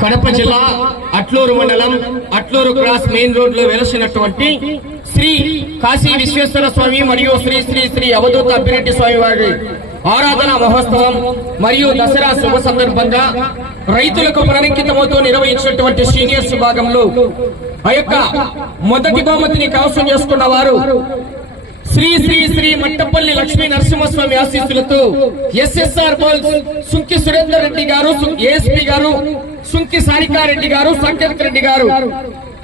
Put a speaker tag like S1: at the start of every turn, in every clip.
S1: కడప జిల్లా అట్లూరు మండలం Atluru cross main రోడ్లో వెలసినటువంటి శ్రీ కాశీ విశ్వేశ్వర స్వామి మరియు శ్రీ శ్రీ శ్రీ అవధూత అభిరెడ్డి స్వామి వారి ఆరాధన మహోత్సవం మరియు దసరా శుభ సందర్భంగా రైతులకు ప్రణంకితమవుతూ నిర్వహించినటువంటి సీనియర్స్ విభాగంలో ఆ యొక్క మొదటి బహుమతిని కవసం చేసుకున్న వారు శ్రీ శ్రీ శ్రీ మట్టపల్లి లక్ష్మీ నరసింహస్వామి ఆశీస్సులతో ఎస్ఎస్ఆర్ బాల్స్ సుంకి సురేందర్ రెడ్డి గారు ఏఎస్పీ గారు సుంకి సానికారెడ్డి గారు సంకేత్ రెడ్డి గారు.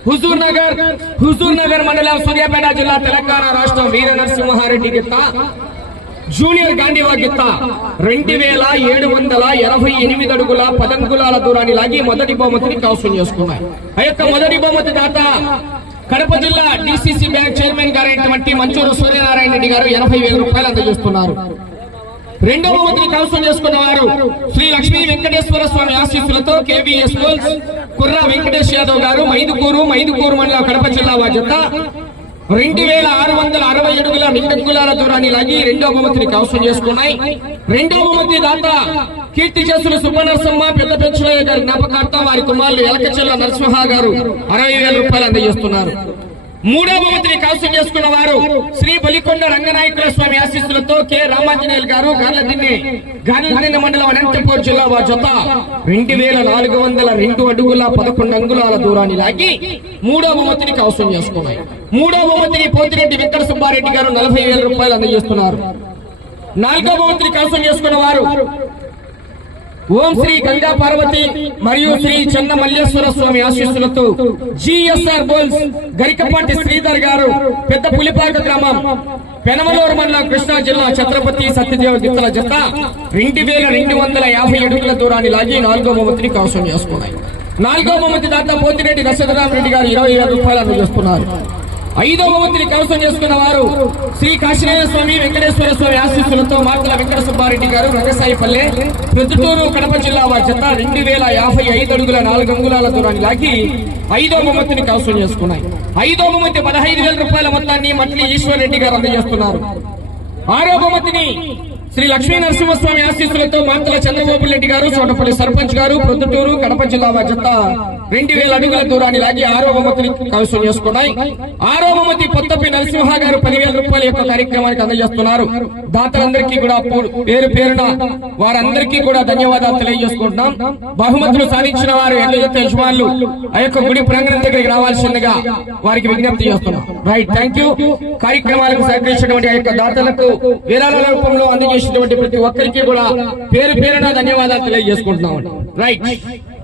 S1: హుజూర్ నగర్ హుజూర్ నగర్ మండలం సూర్యాపేట జిల్లా తెలంగాణ రాష్ట్రం వీర నరసింహారెడ్డి గిత్త జూనియర్ గాంధీవా గిత్త. రెండు వేల ఏడు వందల ఎనభై ఎనిమిది అడుగుల పదంగులాల దూరాన్ని లాగి మొదటి బహుమతిని కౌసం చేసుకున్నాయి. ఆ యొక్క మొదటి బహుమతి దాత కడప జిల్లా డిసిసి బ్యాంక్ చైర్మన్ గారైన గారైనటువంటి మంచూరు సూర్యనారాయణ రెడ్డి గారు ఎనభై వేల రూపాయలు అందజేస్తున్నారు. రెండవ బహుమతిని కవసం చేసుకున్న వారు శ్రీ లక్ష్మీ వెంకటేశ్వర స్వామి ఆశీస్సులతో కేవీఎస్ గోల్స్ కుర్రా వెంకటేష్ యాదవ్ గారు మైదుకూరు మైదుకూరు మండలం కడప జిల్లా బాధ్యత. రెండు వేల ఆరు వందల అరవై అడుగుల నిండకులాల దూరాన్ని లాగి రెండో బహుమతిని కవసం చేసుకున్నాయి. రెండో బహుమతి దాత కీర్తి చేసులు సుబ్బనరసమ్మ పెద్ద పెంచులయ్య గారి జ్ఞాపకార్థం వారి కుమారులు ఎలకచెల్ల నరసింహ గారు అరవై వేల రూపాయలు అందజేస్తున్నారు. మూడవ బహుమతిని కవసం చేసుకున్న వారు శ్రీ బలికొండ రంగనాయకుల స్వామి ఆశీస్సులతో కె. రామాంజనేయులు గారు గార్లదిన్నె గార్లదిన్నె మండలం అనంతపూర్ జిల్లా వారి జత రెండు వేల నాలుగు వందల రెండు అడుగుల పదకొండు అంగుళాల దూరాన్ని లాగి మూడో బహుమతిని కవసం చేసుకున్నాయి. మూడవ బహుమతిని పోతిరెడ్డి వెంకట సుబ్బారెడ్డి గారు నలభై వేల రూపాయలు అందజేస్తున్నారు. నాలుగో బహుమతిని కౌసం చేసుకున్న వారు ఓం శ్రీ గంగా పార్వతి మరియు శ్రీ చంద మల్లేశ్వర స్వామి ఆశీస్సులతో జిఎస్ఆర్ బోల్స్ గరికపాటి శ్రీధర్ గారు పెద్ద పులిపాక గ్రామం పెనమలూరు మండలం కృష్ణా జిల్లా ఛత్రపతి సత్యదేవ గిత్తల జత రెండు వేల రెండు వందల యాభై అడుగుల దూరాన్ని లాగి నాలుగో బహుమతిని కవసం చేసుకున్నాయి. నాలుగో బహుమతి దాత పోతిరెడ్డి దశరథరామరెడ్డి గారు ఇరవై వేల రూపాయలు అందజేస్తున్నారు. ఐదవ బహుమతిని కవసం చేసుకున్న వారు శ్రీ కాశీనాథ స్వామి వెంకటేశ్వర స్వామి ఆశీస్సులతో మార్తల వెంకట సుబ్బారెడ్డి గారు రంగసాయిపల్లె ప్రొద్దుటూరు కడప జిల్లా వారి జత రెండు వేల యాభై ఐదు అడుగుల నాలుగు అంగుళాల దూరాన్ని లాగి ఐదో బహుమతిని కవసం చేసుకున్నాయి. ఐదవ బహుమతి పదహైదు వేల రూపాయల మొత్తాన్ని మట్లి ఈశ్వర్ రెడ్డి గారు అందజేస్తున్నారు. ఆరో బహుమతిని శ్రీ లక్ష్మీ నరసింహస్వామి ఆశీస్సులతో మాంతల చంద్రబాబు రెడ్డి గారు చోటపల్లి సర్పంచ్ గారు ప్రొద్దుటూరు కడప జిల్లా జత రెండు వేల అడుగుల దూరాన్ని లాగి ఆరో బహుమతిని కవసం చేసుకున్నాయి. ఆరో బహుమతి పొత్తపి నరసింహ గారు పదివేల రూపాయల యొక్క కార్యక్రమానికి అందజేస్తున్నారు. దాతలందరికీ కూడా పేరు పేరున వారందరికీ కూడా ధన్యవాదాలు తెలియజేసుకుంటున్నాం. బహుమతులు సాధించిన వారు ఎల్ల యొక్క యజమానులు ఆ యొక్క గుడి ప్రాంగణం దగ్గరికి రావాల్సిందిగా వారికి విజ్ఞప్తి చేస్తున్నాం. Right thank you. కార్యక్రమాలకు సహకరించినటువంటి ఆ యొక్క దాతలకు విరాళ రూపంలో అందజేసినటువంటి ప్రతి ఒక్కరికి కూడా పేరు పేరున ధన్యవాదాలు తెలియజేసుకుంటున్నాం రైట్